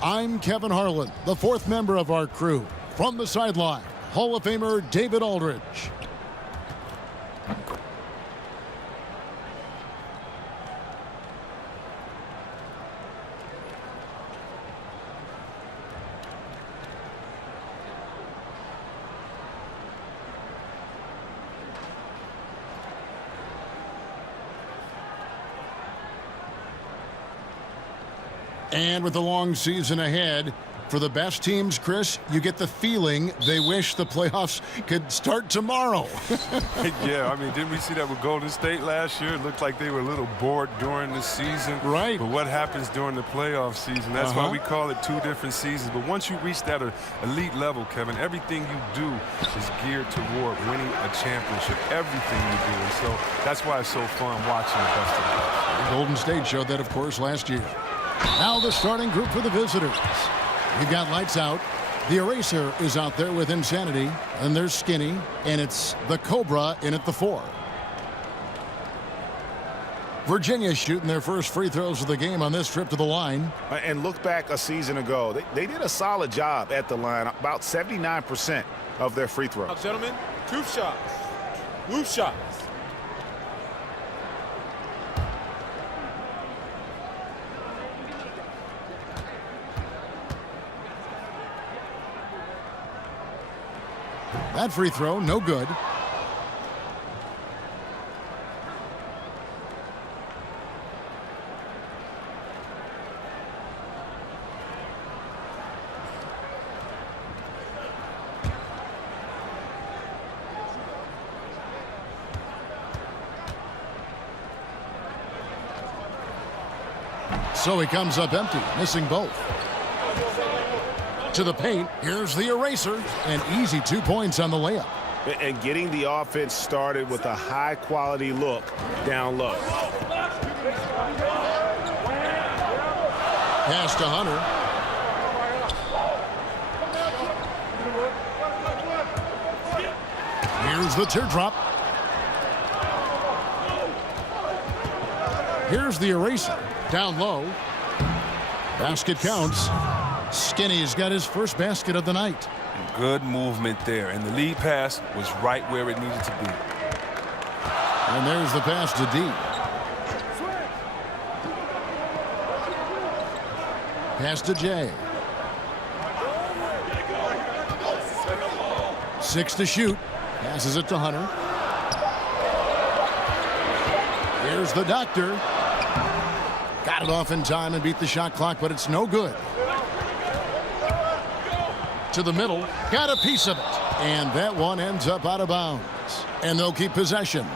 I'm Kevin Harlan, the fourth member of our crew. From the sideline, Hall of Famer David Aldridge. And with the long season ahead, for the best teams, Chris, you get the feeling they wish the playoffs could start tomorrow. Yeah, I mean, didn't we see that with Golden State last year? It looked like they were a little bored during the season. Right. But what happens during the playoff season? That's why we call it two different seasons. But once you reach that elite level, Kevin, everything you do is geared toward winning a championship. Everything you do. And so that's why it's so fun watching the best of the best. Golden State showed that, of course, last year. Now the starting group for the visitors. We've got Lights Out. The Eraser is out there with Insanity. And there's Skinny. And it's the Cobra in at the 4. Virginia shooting their first free throws of the game on this trip to the line. And look back a season ago. They did a solid job at the line. About 79% of their free throws. Now, gentlemen, truth shots. Loose shots. That free throw, no good. So he comes up empty, missing both. To the paint, here's the Eraser. An easy 2 points on the layup. And getting the offense started with a high-quality look down low. Pass to Hunter. Here's the teardrop. Here's the Eraser. Down low. Basket counts. Skinny's got his first basket of the night. Good movement there, and the lead pass was right where it needed to be. And there's the pass to D. Pass to J. 6 to shoot. Passes it to Hunter. Here's the Doctor. Got it off in time and beat the shot clock, but it's no good. To the middle, got a piece of it, and that one ends up out of bounds, and they'll keep possession.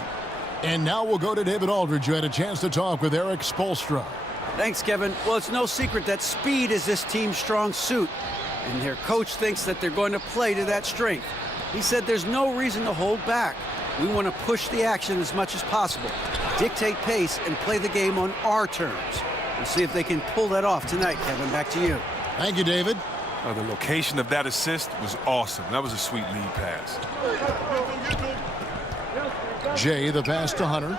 And now we'll go to David Aldridge, who had a chance to talk with Eric Spoelstra. Thanks, Kevin. Well, it's no secret that speed is this team's strong suit, and their coach thinks that they're going to play to that strength. He said there's no reason to hold back. We want to push the action as much as possible, dictate pace, and play the game on our terms. We'll see if they can pull that off tonight, Kevin. Back to you. Thank you, David. The location of that assist was awesome. That was a sweet lead pass. Jay, the pass to Hunter.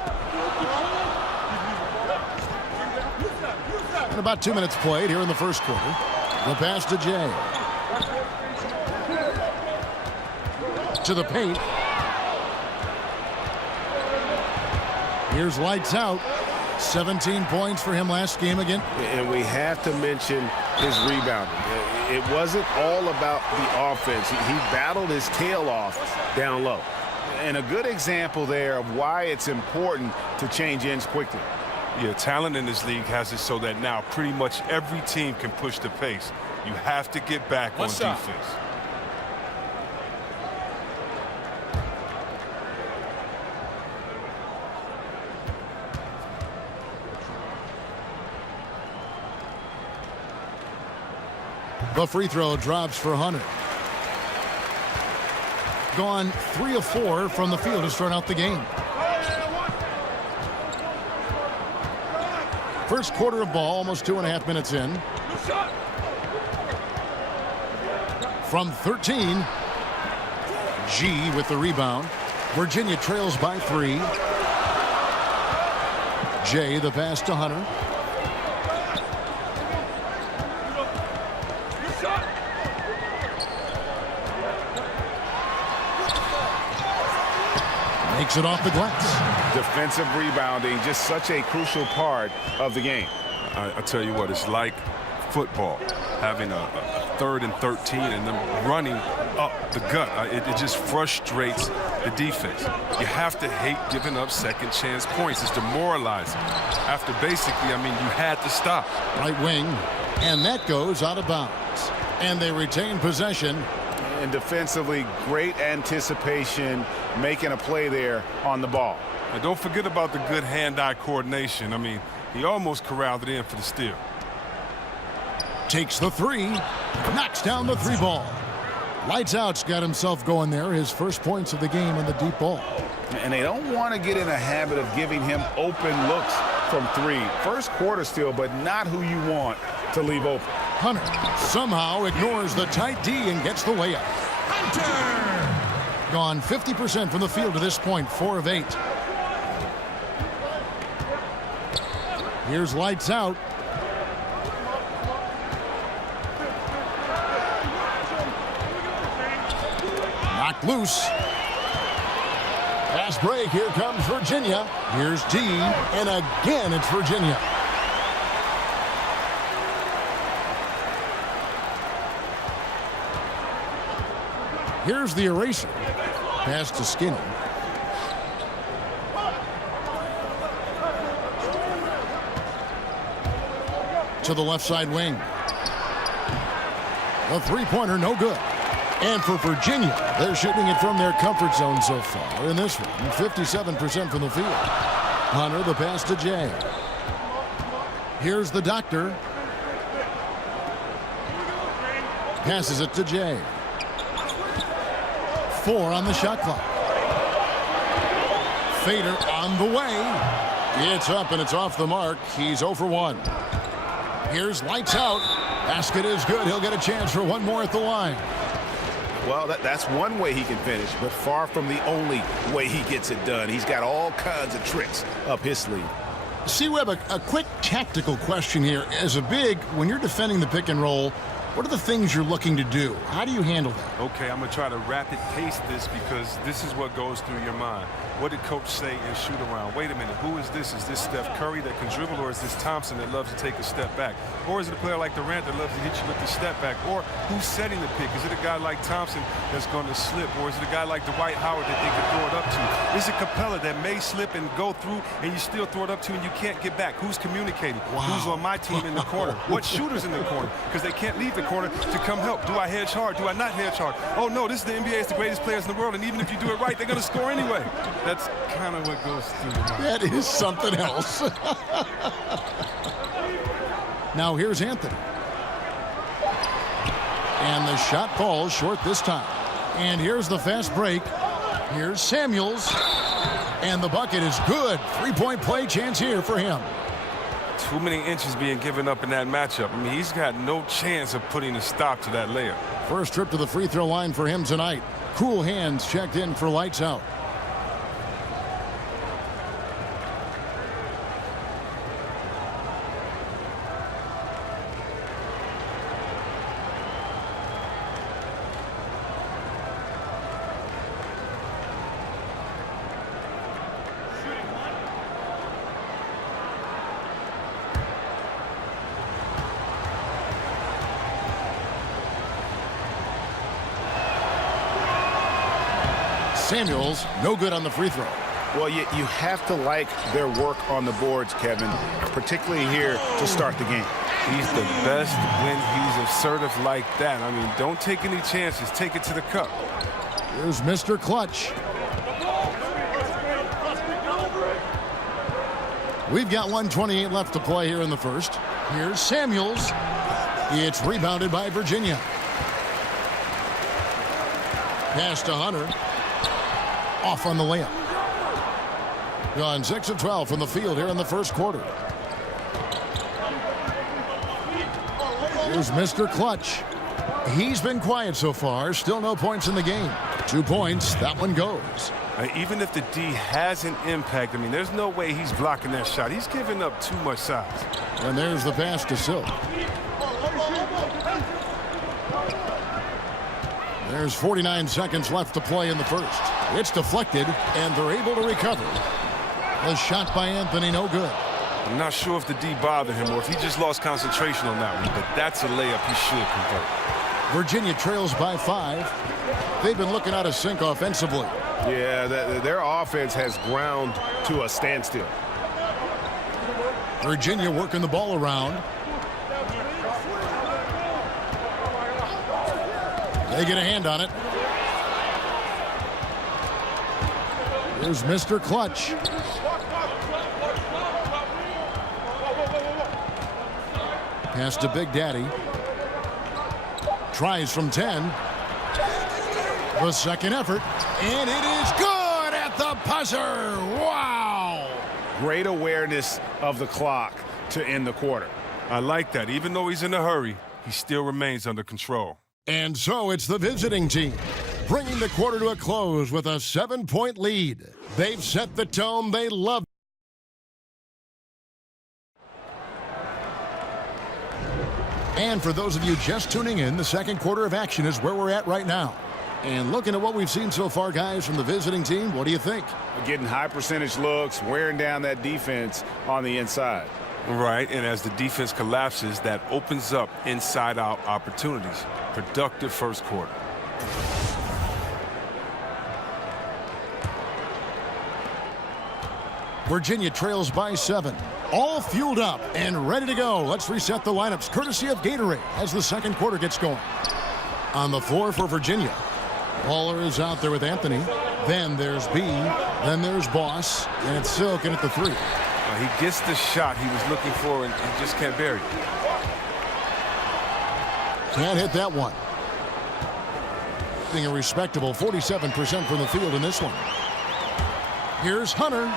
And about 2 minutes played here in the first quarter. The pass to Jay. To the paint. Here's Lights Out. 17 points for him last game again. And we have to mention his rebounding. It wasn't all about the offense. He battled his tail off down low. And a good example there of why it's important to change ends quickly. Yeah, talent in this league has it so that now pretty much every team can push the pace. You have to get back on defense. The free throw drops for Hunter. Gone 3 of 4 from the field to start out the game. First quarter of ball, almost 2.5 minutes in. From 13, G with the rebound. Virginia trails by 3. J, the pass to Hunter. Takes it off the glass. Defensive rebounding, just such a crucial part of the game. I tell you what, it's like football, having a 3rd and 13 and them running up the gut. It just frustrates the defense. You have to hate giving up second chance points. It's demoralizing. After basically, I mean, you had to stop. Right wing, and that goes out of bounds. And they retain possession. And defensively, great anticipation, making a play there on the ball. And don't forget about the good hand-eye coordination. I mean, he almost corralled it in for the steal. Takes the three, knocks down the three ball. Lights out's got himself going there, his first points of the game on the deep ball. And they don't want to get in a habit of giving him open looks from three. First quarter still, but not who you want to leave open. Hunter somehow ignores the tight D and gets the layup. Hunter! Gone 50% from the field to this point, 4 of 8. Here's lights out. Knocked loose. Fast break. Here comes Virginia. Here's D. And again, it's Virginia. Here's the eraser. Pass to Skinny. To the left side wing. The three-pointer, no good. And for Virginia, they're shooting it from their comfort zone so far in this one. 57% from the field. Hunter, the pass to Jay. Here's the doctor. Passes it to Jay. 4 on the shot clock. Fader on the way. It's up and it's off the mark. He's 0 for 1. Here's lights out. Basket is good. He'll get a chance for one more at the line. Well, that's one way he can finish, but far from the only way he gets it done. He's got all kinds of tricks up his sleeve. C-Web, a quick tactical question here. As a big, when you're defending the pick and roll, what are the things you're looking to do? How do you handle that? Okay, I'm going to try to rapid pace this because this is what goes through your mind. What did coach say in shoot around? Wait a minute, who is this? Is this Steph Curry that can dribble, or is this Thompson that loves to take a step back? Or is it a player like Durant that loves to hit you with the step back? Or who's setting the pick? Is it a guy like Thompson that's going to slip? Or is it a guy like Dwight Howard that they can throw it up to? Is it Capella that may slip and go through and you still throw it up to and you can't get back? Who's communicating? Wow. Who's on my team in the corner? What shooters in the corner? Because they can't leave the corner to come help. Do I hedge hard? Do I not hedge hard? Oh no, this is the NBA. It's the greatest players in the world, and even if you do it right, they're going to score anyway. That's kind of what goes through your mind. That is something else. Now here's Anthony. And the shot falls short this time. And here's the fast break. Here's Samuels. And the bucket is good. Three-point play chance here for him. Too many inches being given up in that matchup. I mean, he's got no chance of putting a stop to that layup. First trip to the free throw line for him tonight. Cool hands checked in for lights out. Samuels, no good on the free throw. Well, you have to like their work on the boards, Kevin, particularly here to start the game. He's the best when he's assertive like that. I mean, don't take any chances. Take it to the cup. Here's Mr. Clutch. We've got 1:28 left to play here in the first. Here's Samuels. It's rebounded by Virginia. Pass to Hunter. Off on the layup. Gone 6 of 12 from the field here in the first quarter. Here's Mr. Clutch. He's been quiet so far. Still no points in the game. 2 points. That one goes. Even if the D has an impact, I mean, there's no way he's blocking that shot. He's giving up too much size. And there's the pass to Silk. There's 49 seconds left to play in the first. It's deflected, and they're able to recover. A shot by Anthony, no good. I'm not sure if the D bothered him or if he just lost concentration on that one, but that's a layup he should convert. Virginia trails by 5. They've been looking out of sync offensively. Yeah, their offense has ground to a standstill. Virginia working the ball around. They get a hand on it. Here's Mr. Clutch. Pass to Big Daddy. Tries from 10. The second effort. And it is good at the buzzer. Wow. Great awareness of the clock to end the quarter. I like that. Even though he's in a hurry, he still remains under control. And so it's the visiting team, bringing the quarter to a close with a 7-point lead. They've set the tone they love. And for those of you just tuning in, the second quarter of action is where we're at right now. And looking at what we've seen so far, guys, from the visiting team, what do you think? Getting high percentage looks, wearing down that defense on the inside. Right, and as the defense collapses, that opens up inside-out opportunities. Productive first quarter. Virginia trails by 7. All fueled up and ready to go. Let's reset the lineups, courtesy of Gatorade, as the second quarter gets going. On the floor for Virginia, Waller is out there with Anthony. Then there's B. Then there's Boss. And it's Silken at the 3. He gets the shot he was looking for and just can't bury it. Can't hit that one. Being a respectable 47% from the field in this one. Here's Hunter.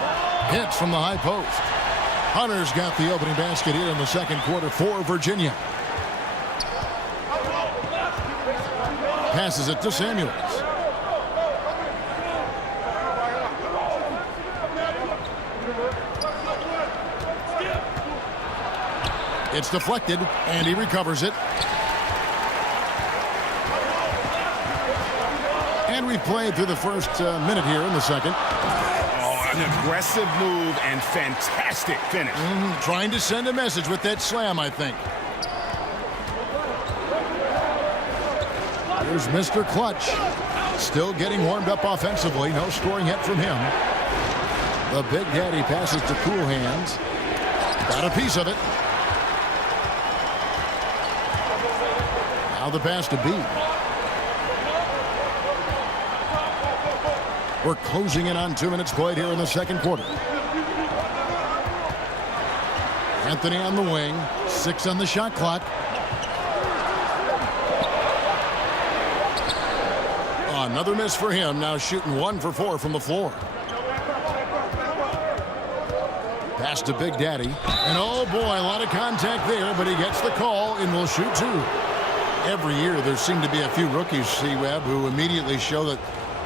Hits from the high post. Hunter's got the opening basket here in the second quarter for Virginia. Passes it to Samuels. It's deflected, and he recovers it. And we've played through the first minute here in the second. Oh, an aggressive move and fantastic finish. Trying to send a message with that slam, I think. Here's Mr. Clutch. Still getting warmed up offensively. No scoring yet from him. The Big Daddy passes to Cool Hands. Got a piece of it. Now the pass to B. We're closing in on 2 minutes played here in the second quarter. Anthony on the wing. 6 on the shot clock. Another miss for him. Now shooting 1 for 4 from the floor. Pass to Big Daddy. And oh boy, a lot of contact there, but he gets the call and will shoot 2. Every year there seem to be a few rookies, C-Web, who immediately show that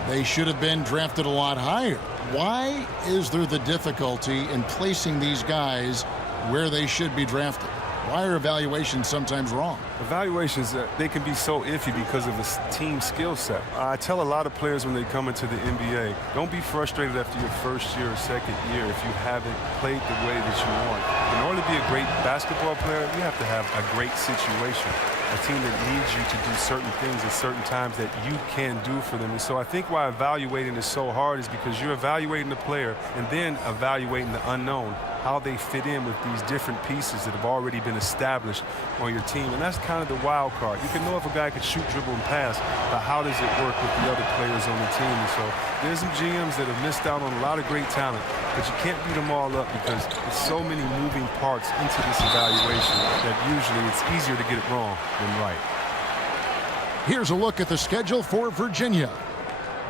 they should have been drafted a lot higher. Why is there the difficulty in placing these guys where they should be drafted? Why are evaluations sometimes wrong? Evaluations, they can be so iffy because of the team skill set. I tell a lot of players when they come into the NBA, don't be frustrated after your first year or second year if you haven't played the way that you want. In order to be a great basketball player, you have to have a great situation. A team that needs you to do certain things at certain times that you can do for them. And so I think why evaluating is so hard is because you're evaluating the player and then evaluating the unknown, how they fit in with these different pieces that have already been established on your team. And that's kind of the wild card. You can know if a guy could shoot, dribble, and pass, but how does it work with the other players on the team? And so there's some GMs that have missed out on a lot of great talent, but you can't beat them all up because there's so many moving parts into this evaluation that usually it's easier to get it wrong than right. Here's a look at the schedule for Virginia.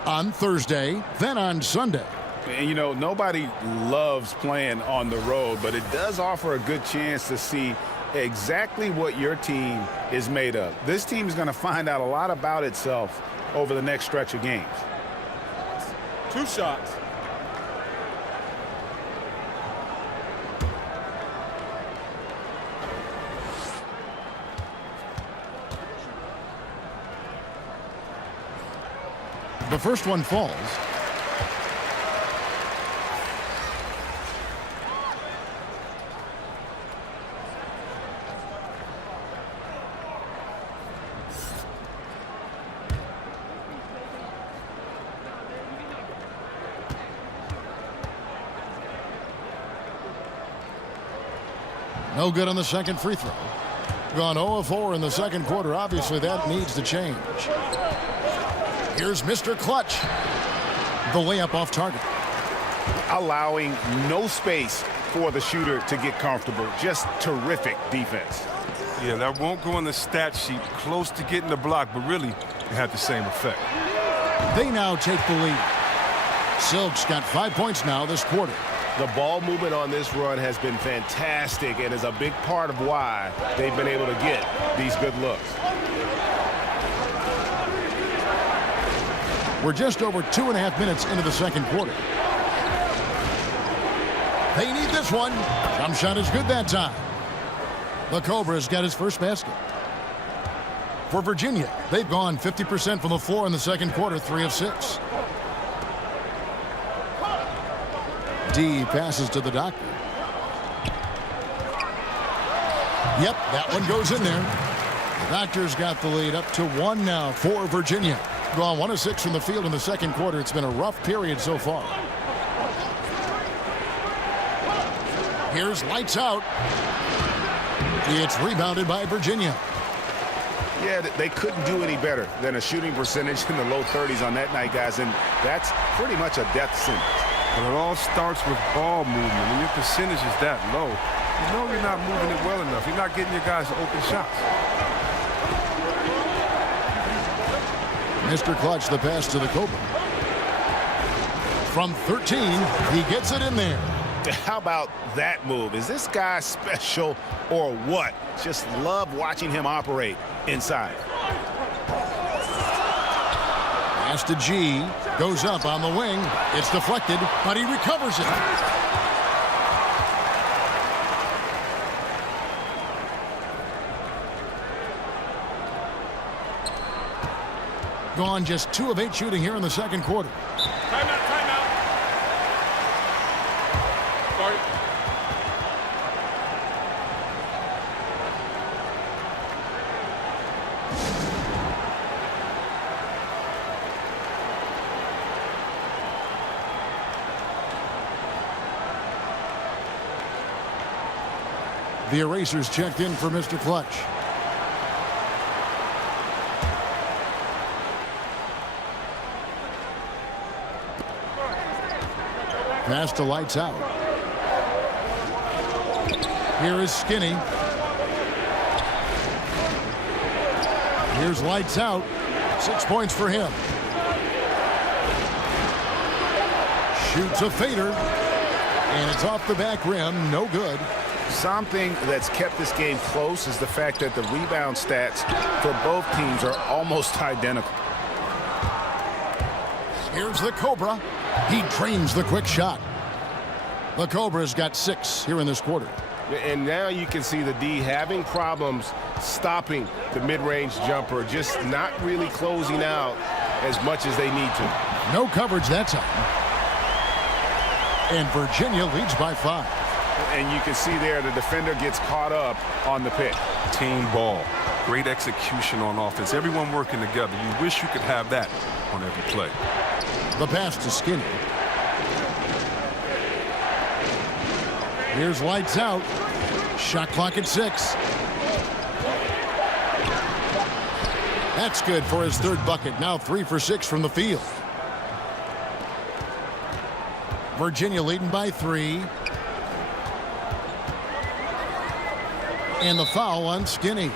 On Thursday, then on Sunday. And, you know, nobody loves playing on the road, but it does offer a good chance to see exactly what your team is made of. This team is going to find out a lot about itself over the next stretch of games. 2 shots. The first one falls. No good on the second free throw. Gone 0 of 4 in the second quarter. Obviously, that needs to change. Here's Mr. Clutch. The layup off target. Allowing no space for the shooter to get comfortable. Just terrific defense. Yeah, that won't go on the stat sheet. Close to getting the block, but really, it had the same effect. They now take the lead. Silk's got 5 points now this quarter. The ball movement on this run has been fantastic and is a big part of why they've been able to get these good looks. We're just over 2.5 minutes into the second quarter. They need this one. Jump shot is good that time. The Cobra's got his first basket. For Virginia, they've gone 50% from the floor in the second quarter, 3 of 6. D passes to the Doctor. Yep, that one goes in there. The Doctor's got the lead up to 1 now for Virginia. Gone 1 of 6 from the field in the second quarter. It's been a rough period so far. Here's lights out. It's rebounded by Virginia. Yeah, they couldn't do any better than a shooting percentage in the low 30s on that night, guys, and that's pretty much a death sentence. But it all starts with ball movement. When your percentage is that low, you know you're not moving it well enough. You're not getting your guys open shots. Mr. Clutch, the pass to the Cobra. From 13, he gets it in there. How about that move? Is this guy special or what? Just love watching him operate inside. Pass to G. Goes up on the wing. It's deflected, but he recovers it. Gone just 2 of 8 shooting here in the second quarter. Timeout, timeout. Sorry. The Erasers checked in for Mr. Clutch. Pass to lights out. Here is Skinny. Here's lights out. 6 points for him. Shoots a fader. And it's off the back rim. No good. Something that's kept this game close is the fact that the rebound stats for both teams are almost identical. Here's the Cobra. He drains the quick shot. The Cobra's got 6 here in this quarter. And now you can see the D having problems stopping the mid-range jumper, just not really closing out as much as they need to. No coverage that time. And Virginia leads by 5. And you can see there the defender gets caught up on the pick. Team ball. Great execution on offense. Everyone working together. You wish you could have that on every play. The pass to Skinny. Here's lights out. Shot clock at 6. That's good for his 3rd bucket. Now 3 for 6 from the field. Virginia leading by 3. And the foul on Skinny.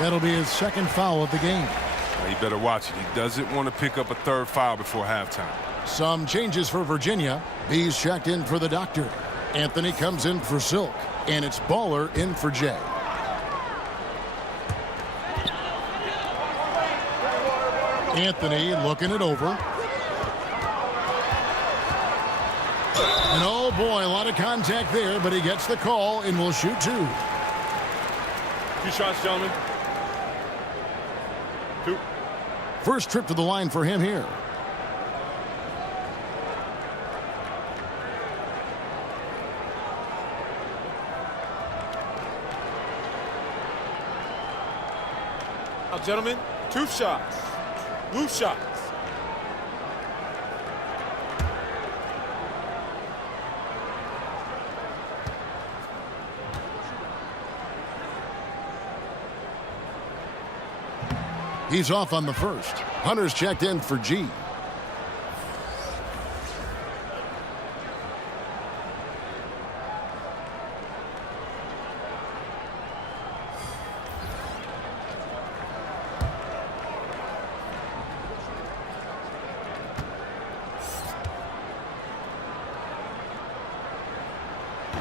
That'll be his 2nd foul of the game. Now you better watch it. He doesn't want to pick up a 3rd foul before halftime. Some changes for Virginia. B's checked in for the Doctor. Anthony comes in for Silk. And it's Baller in for Jay. Anthony looking it over. And oh boy, a lot of contact there, but he gets the call and will shoot 2. 2 shots, gentlemen. 2. First trip to the line for him here. Gentlemen, 2 shots. Loose shots. He's off on the first. Hunter's checked in for G.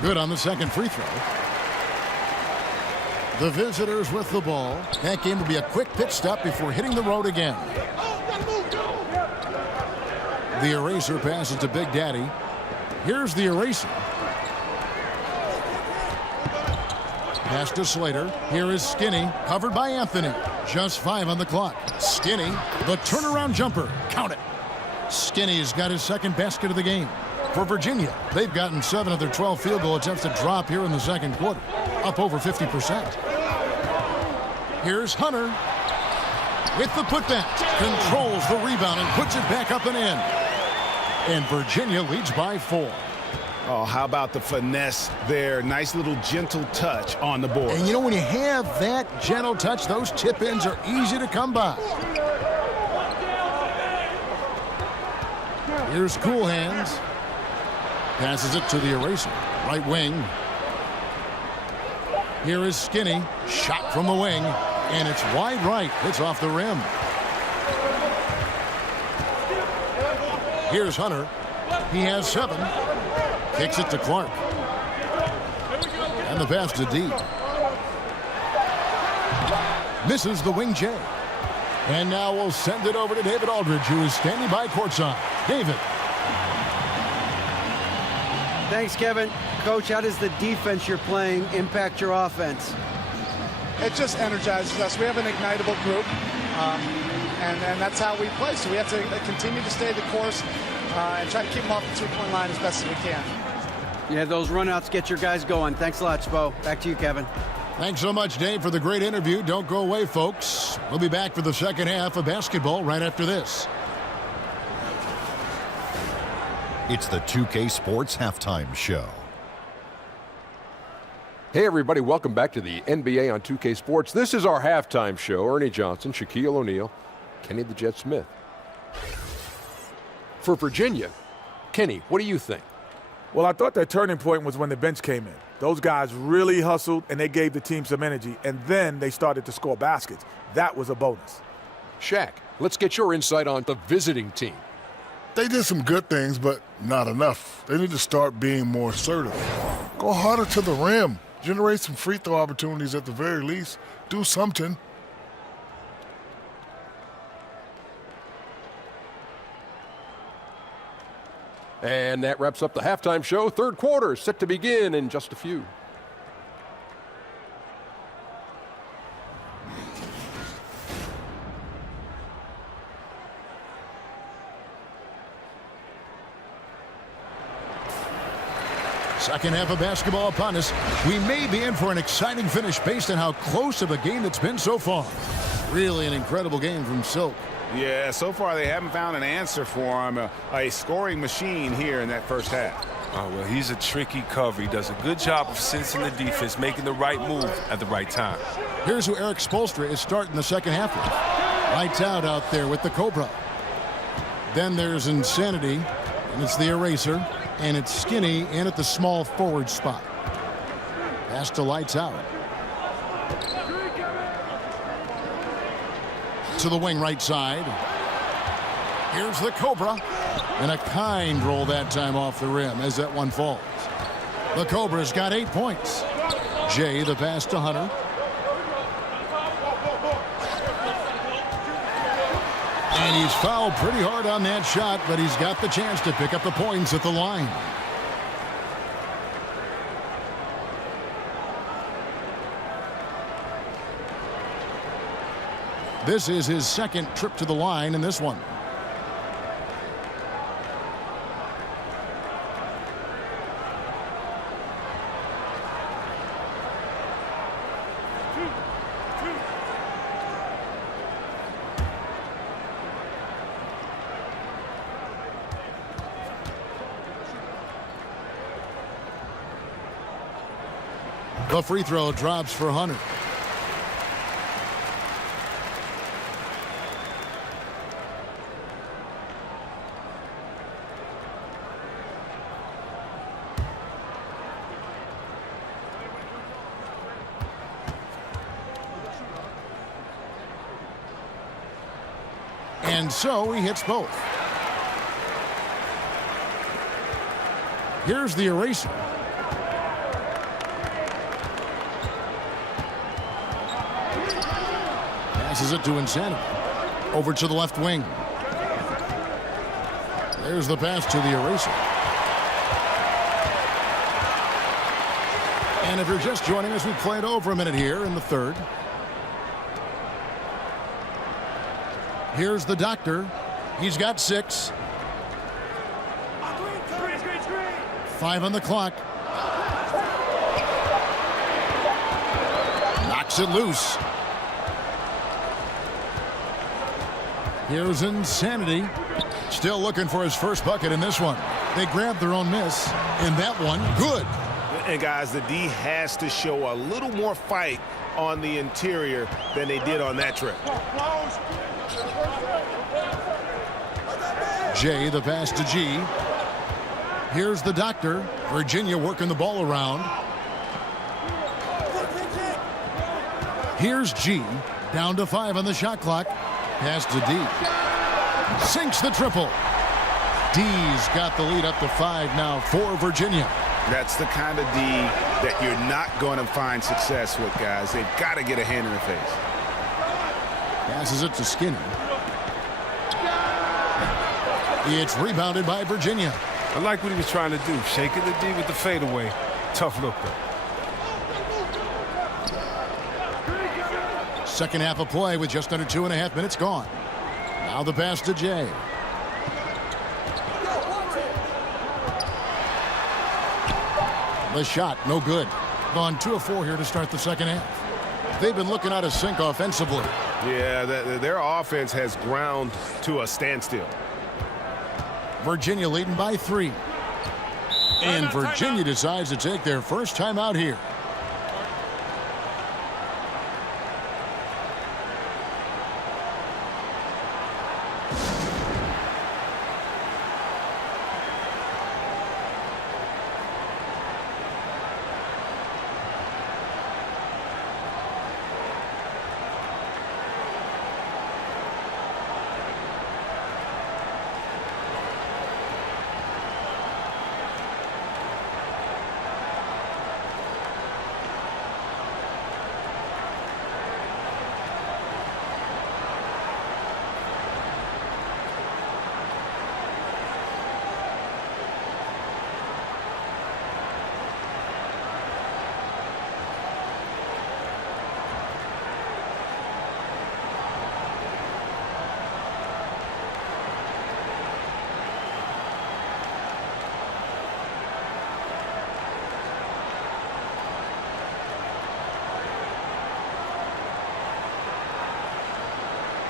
Good on the second free throw. The visitors with the ball. That game will be a quick pit stop before hitting the road again. The eraser passes to Big Daddy. Here's the eraser. Pass to Slater. Here is Skinny, covered by Anthony. Just 5 on the clock. Skinny, the turnaround jumper. Count it. Skinny's got his second basket of the game. For Virginia, they've gotten 7 of their 12 field goal attempts to drop here in the second quarter, up over 50%. Here's Hunter with the putback. Controls the rebound and puts it back up and in. And Virginia leads by 4. Oh, how about the finesse there? Nice little gentle touch on the board. And you know, when you have that gentle touch, those tip-ins are easy to come by. Here's Cool Hands. Passes it to the eraser. Right wing. Here is Skinny. Shot from the wing. And it's wide right. It's off the rim. Here's Hunter. He has 7. Kicks it to Clark. And the pass to D. Misses the wing J. And now we'll send it over to David Aldridge, who is standing by courtside. David. Thanks, Kevin. Coach, how does the defense you're playing impact your offense? It just energizes us. We have an ignitable group, and that's how we play. So we have to continue to stay the course and try to keep them off the 2-point line as best as we can. Yeah, those runouts get your guys going. Thanks a lot, Spo. Back to you, Kevin. Thanks so much, Dave, for the great interview. Don't go away, folks. We'll be back for the second half of basketball right after this. It's the 2K Sports Halftime Show. Hey everybody, welcome back to the NBA on 2K Sports. This is our halftime show. Ernie Johnson, Shaquille O'Neal, Kenny the Jet Smith. For Virginia, Kenny, what do you think? Well, I thought that turning point was when the bench came in. Those guys really hustled and they gave the team some energy, and then they started to score baskets. That was a bonus. Shaq, let's get your insight on the visiting team. They did some good things, but not enough. They need to start being more assertive. Go harder to the rim. Generate some free throw opportunities at the very least. Do something. And that wraps up the halftime show. Third quarter set to begin in just a few. Second half of basketball upon us. We may be in for an exciting finish based on how close of a game it's been so far. Really an incredible game from Silk. Yeah, so far they haven't found an answer for him. A scoring machine here in that first half. Oh, well, he's a tricky cover. He does a good job of sensing the defense, making the right move at the right time. Here's who Eric Spoelstra is starting the second half with. Lights out there with the Cobra. Then there's Insanity, and it's the Eraser, and it's Skinny in at the small forward spot. Pass to Lights Out. To the wing right side. Here's the Cobra. And a kind roll that time off the rim as that one falls. The Cobra's got 8 points. Jay, the pass to Hunter. And he's fouled pretty hard on that shot, but he's got the chance to pick up the points at the line. This is his second trip to the line in this one. The free throw drops for Hunter. And so he hits both. Here's the eraser. Passes it to Ncaa. Over to the left wing. There's the pass to the eraser. And if you're just joining us, we played over a minute here in the third. Here's the doctor. He's got 6. 5 on the clock. Knocks it loose. Here's Insanity. Still looking for his first bucket in this one. They grabbed their own miss. And that one, good. And guys, the D has to show a little more fight on the interior than they did on that trip. Jay, the pass to G. Here's the doctor. Virginia working the ball around. Here's G. Down to 5 on the shot clock. Pass to D. Sinks the triple. D's got the lead up to 5 now for Virginia. That's the kind of D that you're not going to find success with, guys. They've got to get a hand in the face. Passes it to Skinny. It's rebounded by Virginia. I like what he was trying to do. Shaking the D with the fadeaway. Tough look, though. Second half of play with just under 2.5 minutes gone. Now the pass to Jay. The shot, no good. Gone 2 of 4 here to start the second half. They've been looking out of sync offensively. Yeah, their offense has ground to a standstill. Virginia leading by 3. And Virginia decides to take their first time out here.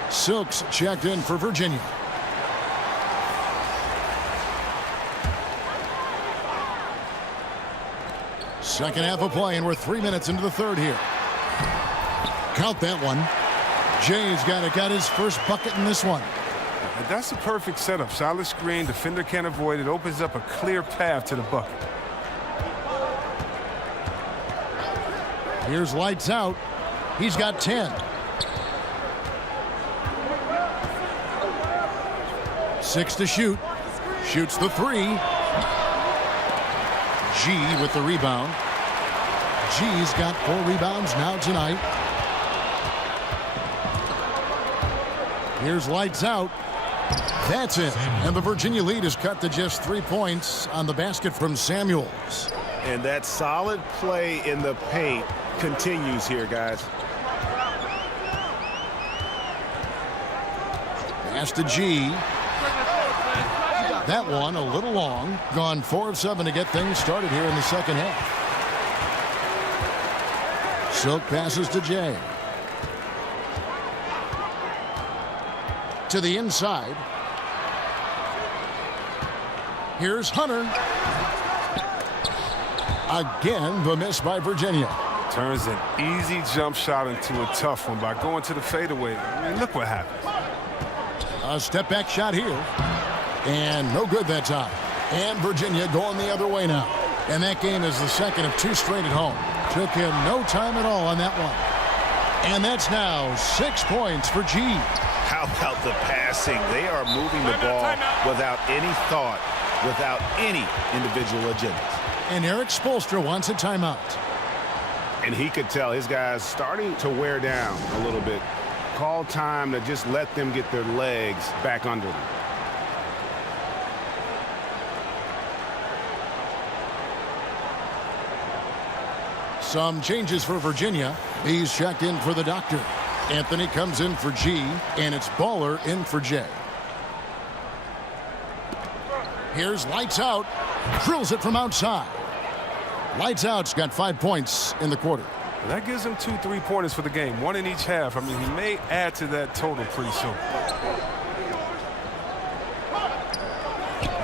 Silks checked in for Virginia. Second half of play, and we're 3 minutes into the third here. Count that one. Jay's got his first bucket in this one. That's a perfect setup. Solid screen, defender can't avoid it. Opens up a clear path to the bucket. Here's lights out. He's got 10. 6 to shoot. Shoots the 3. G with the rebound. G's got 4 rebounds now tonight. Here's lights out. That's it. And the Virginia lead is cut to just 3 points on the basket from Samuels. And that solid play in the paint continues here, guys. Pass to G. That one a little long. Gone 4 of 7 to get things started here in the second half. Silk passes to Jay. To the inside. Here's Hunter. Again, the miss by Virginia. Turns an easy jump shot into a tough one by going to the fadeaway. I mean, look what happens. A step back shot here. And no good that time. And Virginia going the other way now. And that game is the second of 2 straight at home. Took him no time at all on that one. And that's now 6 points for G. How about the passing? They are moving the ball without any thought, without any individual agendas. And Eric Spoelstra wants a timeout. And he could tell his guys starting to wear down a little bit. Call time to just let them get their legs back under them. Some changes for Virginia. He's checked in for the doctor. Anthony comes in for G, and it's Baller in for J. Here's Lights Out. Drills it from outside. Lights Out's got 5 points in the quarter. That gives him 2 3-pointers for the game, 1 in each half. I mean, he may add to that total pretty soon.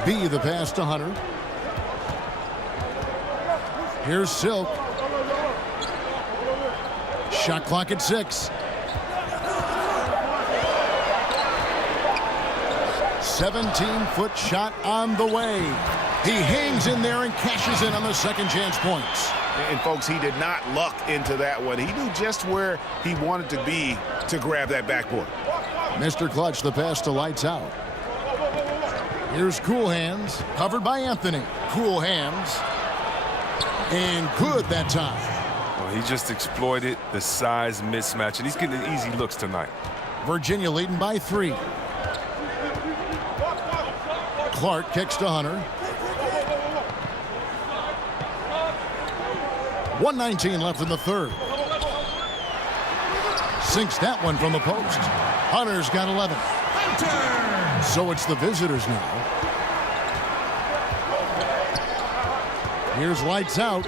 B, the pass to Hunter. Here's Silk. Shot clock at 6. 17-foot shot on the way. He hangs in there and cashes in on the second chance points. And folks, he did not luck into that one. He knew just where he wanted to be to grab that backboard. Mr. Clutch, the pass to Lights Out. Here's Cool Hands, covered by Anthony. Cool Hands. And good that time. Well, he just exploited the size mismatch, and he's getting easy looks tonight. Virginia leading by 3. Clark kicks to Hunter. 1:19 left in the third. Sinks that one from the post. Hunter's got 11. So it's the visitors now. Here's Lights Out.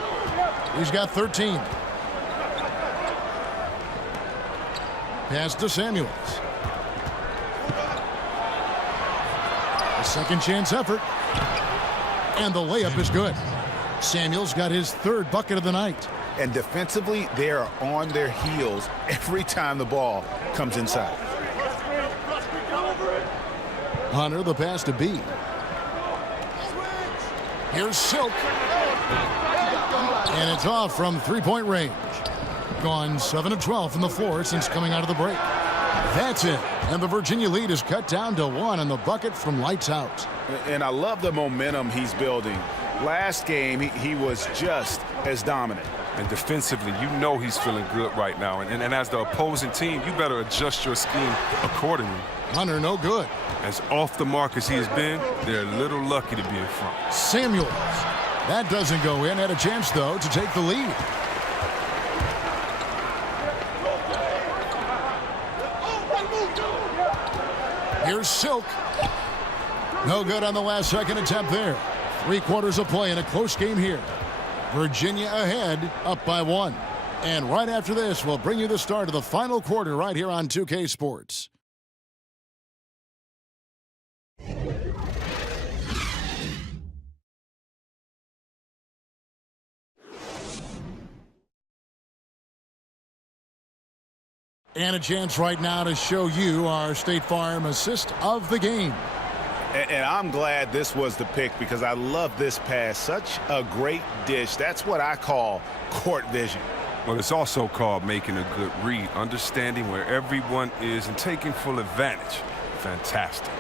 He's got 13. Pass to Samuels. A second chance effort. And the layup is good. Samuels got his 3rd bucket of the night. And defensively, they are on their heels every time the ball comes inside. Hunter, the pass to B. Here's Silk. And it's off from 3-point range. Gone 7 of 12 from the floor since coming out of the break. That's it. And the Virginia lead is cut down to 1 on the bucket from Lights Out. And I love the momentum he's building. Last game, he was just as dominant. And defensively, you know he's feeling good right now. And as the opposing team, you better adjust your scheme accordingly. Hunter, no good. As off the mark as he has been, they're a little lucky to be in front. Samuels. That doesn't go in. Had a chance, though, to take the lead. Here's Silk. No good on the last second attempt there. 3 quarters of play in a close game here. Virginia ahead, up by 1. And right after this, we'll bring you the start of the final quarter right here on 2K Sports. And a chance right now to show you our State Farm assist of the game. And I'm glad this was the pick because I love this pass. Such a great dish. That's what I call court vision. Well, it's also called making a good read, understanding where everyone is and taking full advantage. Fantastic.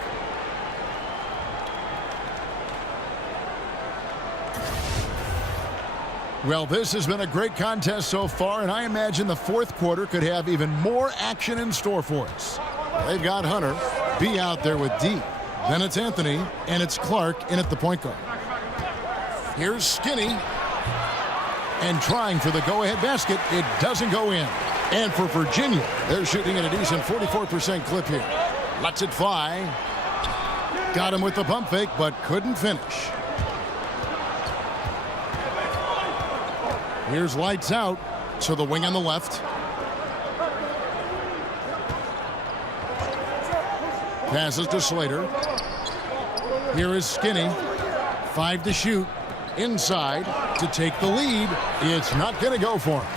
Well, this has been a great contest so far, and I imagine the 4th quarter could have even more action in store for us. They've got Hunter, B out there with D. Then it's Anthony, and it's Clark in at the point guard. Here's Skinny. And trying for the go-ahead basket. It doesn't go in. And for Virginia, they're shooting at a decent 44% clip here. Lets it fly. Got him with the pump fake, but couldn't finish. Here's Lights Out to the wing on the left. Passes to Slater. Here is Skinny. 5 to shoot. Inside to take the lead. It's not going to go for him.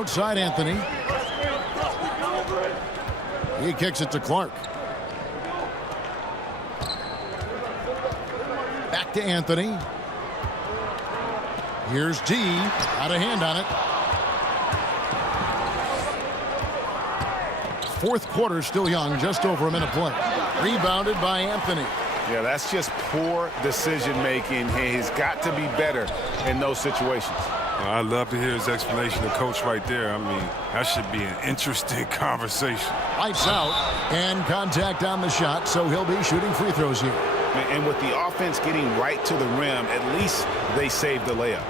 Outside Anthony. He kicks it to Clark. Back to Anthony. Here's T. Got a hand on it. Fourth quarter still young, just over a minute play. Rebounded by Anthony. Yeah, that's just poor decision making. He's got to be better in those situations. I'd love to hear his explanation of coach right there. I mean, that should be an interesting conversation. Lights out and contact on the shot, so he'll be shooting free throws here. And with the offense getting right to the rim, at least they saved the layup.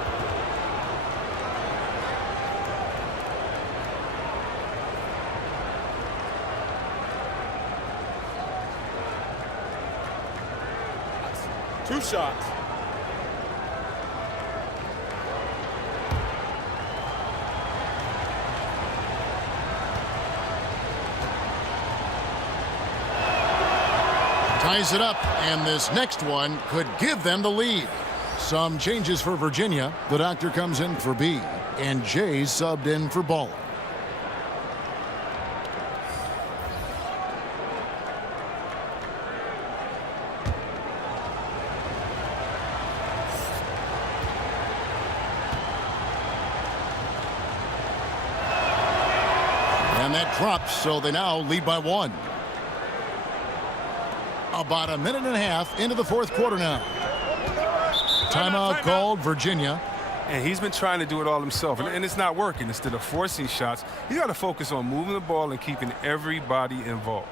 Two shots. Ties it up, and this next one could give them the lead. Some changes for Virginia. The doctor comes in for B, and Jay's subbed in for Baller. And that drops, so they now lead by 1. About a minute and a half into the fourth quarter now. Timeout called Virginia. And he's been trying to do it all himself, and it's not working. Instead of forcing shots, he's got to focus on moving the ball and keeping everybody involved.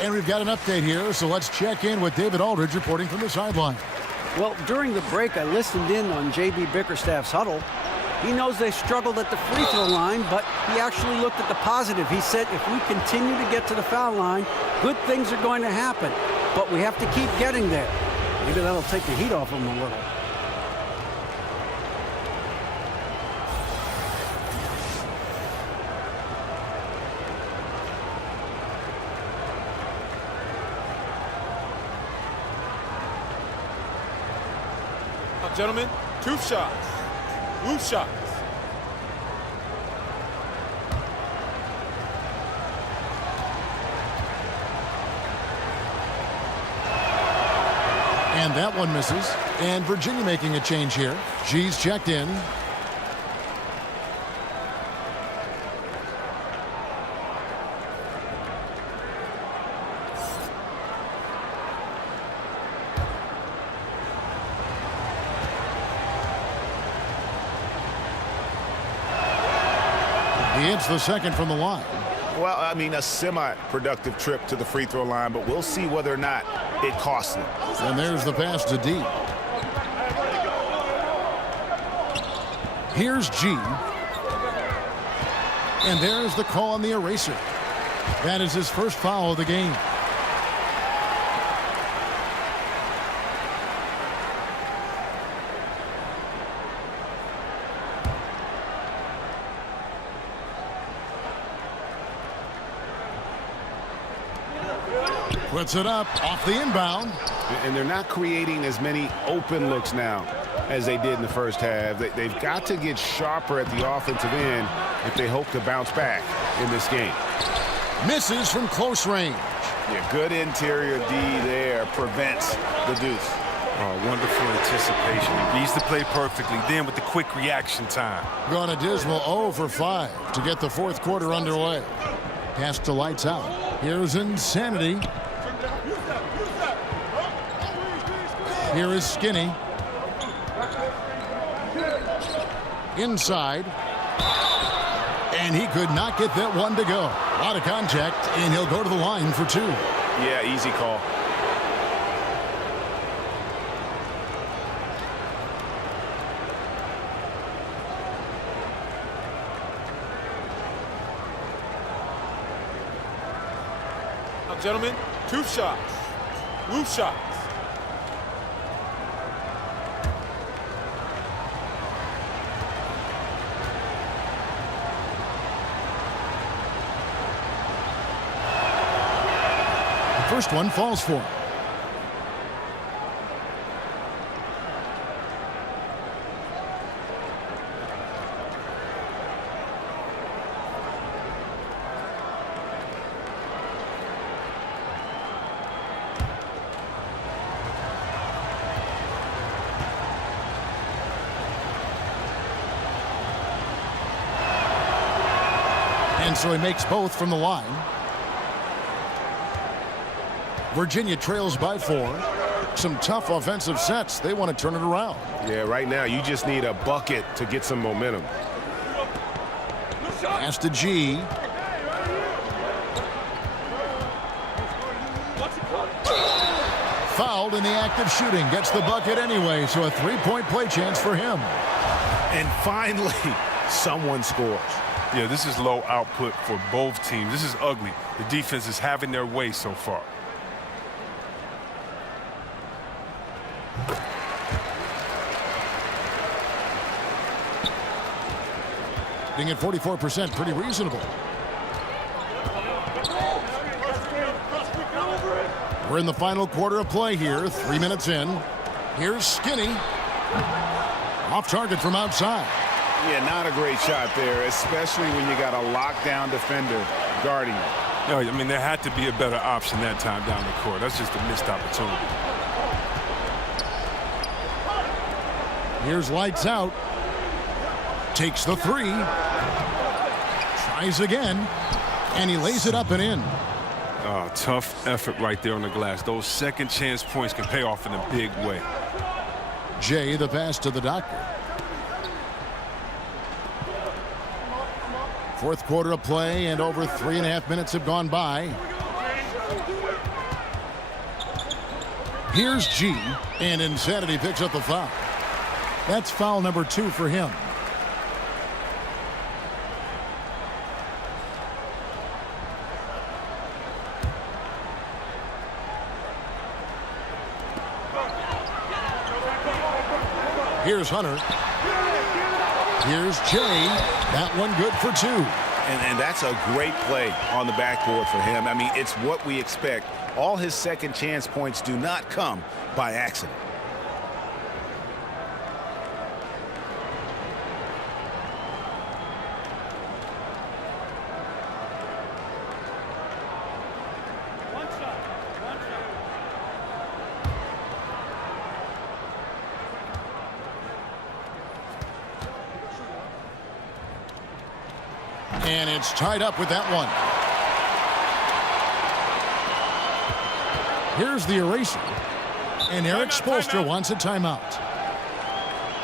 And we've got an update here, so let's check in with David Aldridge reporting from the sideline. Well, during the break, I listened in on J.B. Bickerstaff's huddle. He knows they struggled at the free throw line, but he actually looked at the positive. He said, if we continue to get to the foul line, good things are going to happen. But we have to keep getting there. Maybe that'll take the heat off him a little. Gentlemen, two shots. Loose shots. And that one misses. And Virginia making a change here. G's checked in. He hits the second from the line. Well, I mean, a semi-productive trip to the free throw line, but we'll see whether or not it costs them. And there's the pass to D. Here's G. And there's the call on the eraser. That is his first foul of the game. Puts it up off the inbound. And they're not creating as many open looks now as they did in the first half. They've got to get sharper at the offensive end if they hope to bounce back in this game. Misses from close range. Yeah, good interior D there prevents the deuce. Oh, wonderful anticipation. He reads the play perfectly. Then with the quick reaction time. Gone a dismal 0 for 5 to get the fourth quarter underway. Pass to lights out. Here's Insanity. Here is Skinny. Inside. And he could not get that one to go. A lot of contact, and he'll go to the line for 2. Yeah, easy call. Now, gentlemen, two shots. Loose shots. First one falls for him. And so he makes both from the line. Virginia trails by 4. Some tough offensive sets. They want to turn it around. Yeah, right now you just need a bucket to get some momentum. Pass to G. Fouled in the act of shooting. Gets the bucket anyway, so a three-point play chance for him. And finally, someone scores. Yeah, this is low output for both teams. This is ugly. The defense is having their way so far. Being at 44%, pretty reasonable. We're in the final quarter of play here, 3 minutes in. Here's Skinny. Off target from outside. Yeah, not a great shot there, especially when you got a lockdown defender guarding you. No, I mean, there had to be a better option that time down the court. That's just a missed opportunity. Here's lights out. Takes the three. Tries again. And he lays it up and in. Oh, tough effort right there on the glass. Those second chance points can pay off in a big way. Jay, the pass to the doctor. Fourth quarter of play, and over 3.5 minutes have gone by. Here's G, and Insanity picks up the foul. That's foul number 2 for him. Here's Hunter. Here's Jay. That one good for 2. And that's a great play on the backboard for him. I mean, it's what we expect. All his second chance points do not come by accident. And it's tied up with that one. Here's the eraser. And Eric Spoelstra wants a timeout.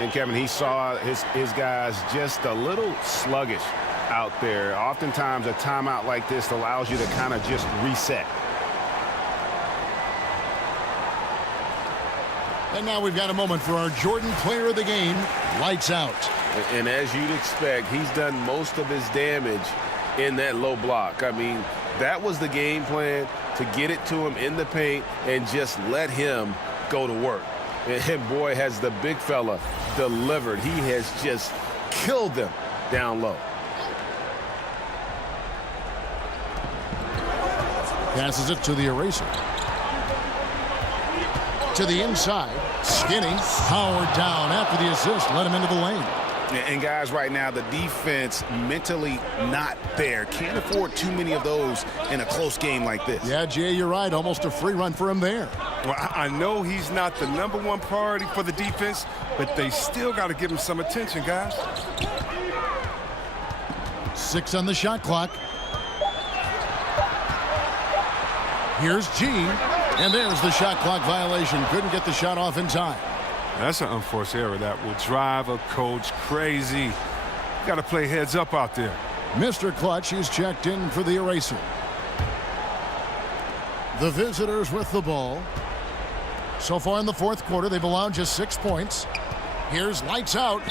And Kevin, he saw his guys just a little sluggish out there. Oftentimes a timeout like this allows you to kind of just reset. And now we've got a moment for our Jordan player of the game. Lights out. And as you'd expect, he's done most of his damage in that low block. I mean, that was the game plan, to get it to him in the paint and just let him go to work. And boy, has the big fella delivered. He has just killed them down low. Passes it to the eraser. To the inside. Skinny. Powered down after the assist. Let him into the lane. And guys, right now, the defense mentally not there. Can't afford too many of those in a close game like this. Yeah, Jay, you're right. Almost a free run for him there. Well, I know he's not the #1 priority for the defense, but they still got to give him some attention, guys. 6 on the shot clock. Here's G. And there's the shot clock violation. Couldn't get the shot off in time. That's an unforced error that will drive a coach crazy. Got to play heads up out there. Mr. Clutch is checked in for the eraser. The visitors with the ball. So far in the fourth quarter, they've allowed just 6 points. Here's lights out.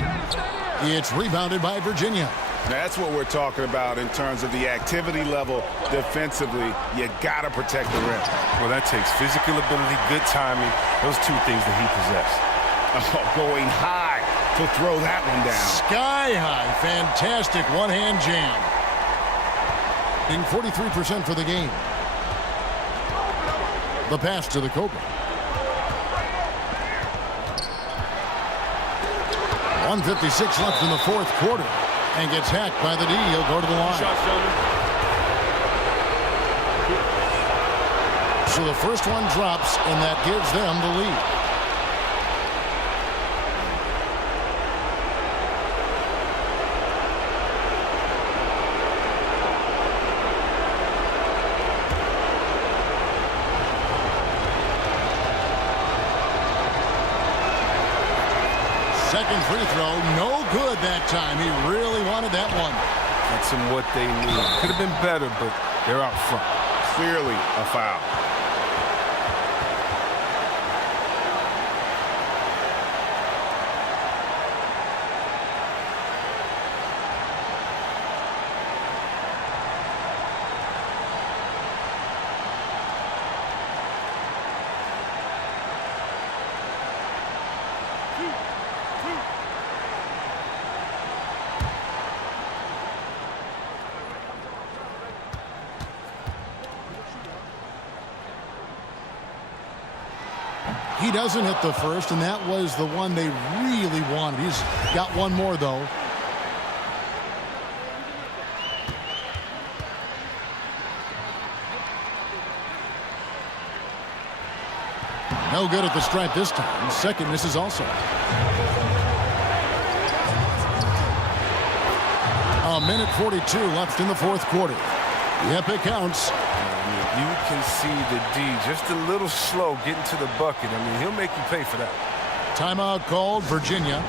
It's rebounded by Virginia. That's what we're talking about in terms of the activity level defensively. You got to protect the rim. Well, that takes physical ability, good timing, those 2 things that he possesses. Oh, going high to throw that one down. Sky high. Fantastic one-hand jam. In 43% for the game. The pass to the Cobra. 1:56 left in the fourth quarter. And gets hacked by the D. He'll go to the line. So the first one drops, and that gives them the lead. Second free throw, no good that time. He really wanted that one. That's them what they need. Could have been better, but they're out front. Clearly a foul. He doesn't hit the first, and that was the one they really wanted. He's got one more, though. No good at the stripe this time. Second misses also. A minute 42 left in the fourth quarter. Yep, it counts. You can see the D just a little slow getting to the bucket. I mean, he'll make you pay for that. Timeout called, Virginia.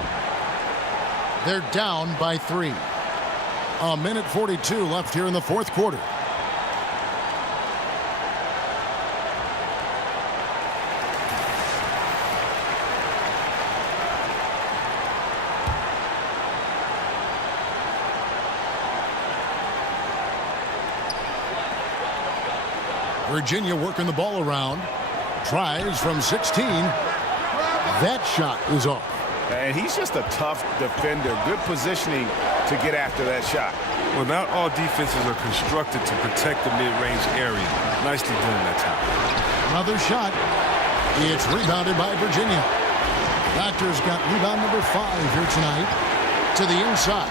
They're down by 3. A minute 42 left here in the fourth quarter. Virginia working the ball around. Tries from 16. That shot is off. And he's just a tough defender. Good positioning to get after that shot. Well, not all defenses are constructed to protect the mid-range area. Nicely done that time. Another shot. It's rebounded by Virginia. Doctors got rebound number 5 here tonight. To the inside.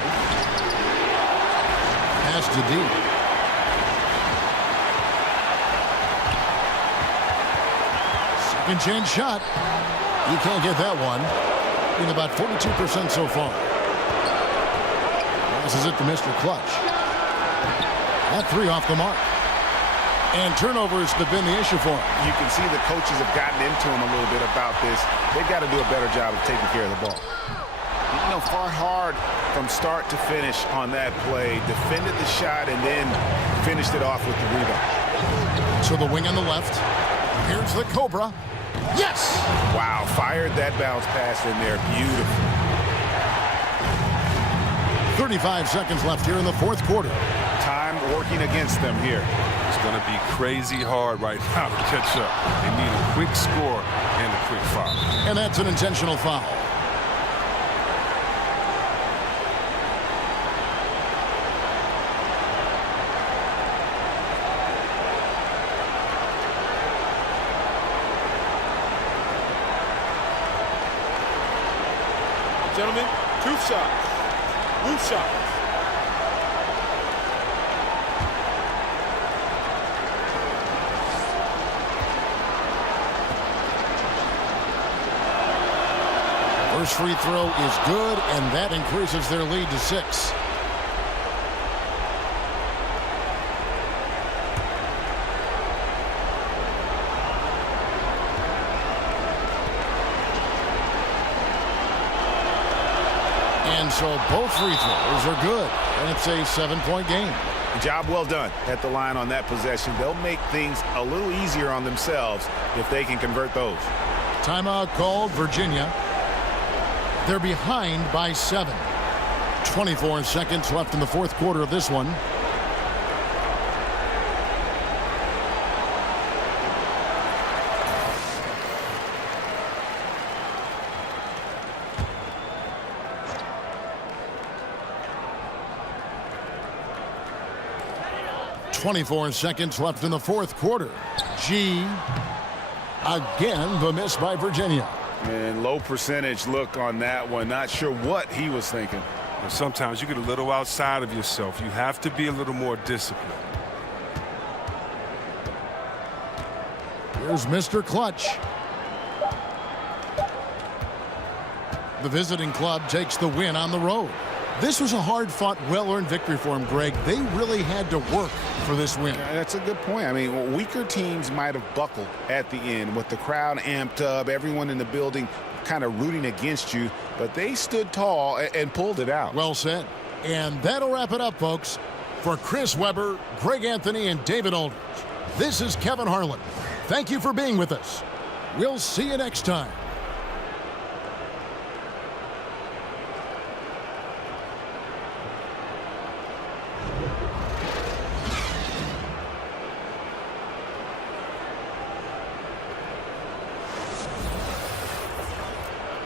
Pass to D. Second chance shot. You can't get that one. In about 42% so far. This is it to Mr. Clutch. That 3 off the mark. And turnovers have been the issue for him. You can see the coaches have gotten into him a little bit about this. They've got to do a better job of taking care of the ball. You know, fought hard from start to finish on that play. Defended the shot and then finished it off with the rebound. To the wing on the left. Here's the Cobra. Yes! Wow, fired that bounce pass in there. Beautiful. 35 seconds left here in the fourth quarter. Time working against them here. It's going to be crazy hard right now to catch up. They need a quick score and a quick foul. And that's an intentional foul. Gentlemen, 2 shots. Loose shots. First free throw is good, and that increases their lead to 6. And so both free throws are good, and it's a 7-point game. Job well done at the line on that possession. They'll make things a little easier on themselves if they can convert those. Timeout called, Virginia. They're behind by 7. 24 seconds left in the fourth quarter of this one. .24 seconds left in the fourth quarter. G Again, the miss by Virginia. And low percentage look on that one. Not sure what he was thinking. And sometimes you get a little outside of yourself. You have to be a little more disciplined. Here's Mr. Clutch. The visiting club takes the win on the road. This was a hard-fought, well-earned victory for him, Greg. They really had to work for this win. That's a good point. I mean, weaker teams might have buckled at the end with the crowd amped up, everyone in the building kind of rooting against you, but they stood tall and pulled it out. Well said. And that'll wrap it up, folks. For Chris Webber, Greg Anthony, and David Aldridge, this is Kevin Harlan. Thank you for being with us. We'll see you next time.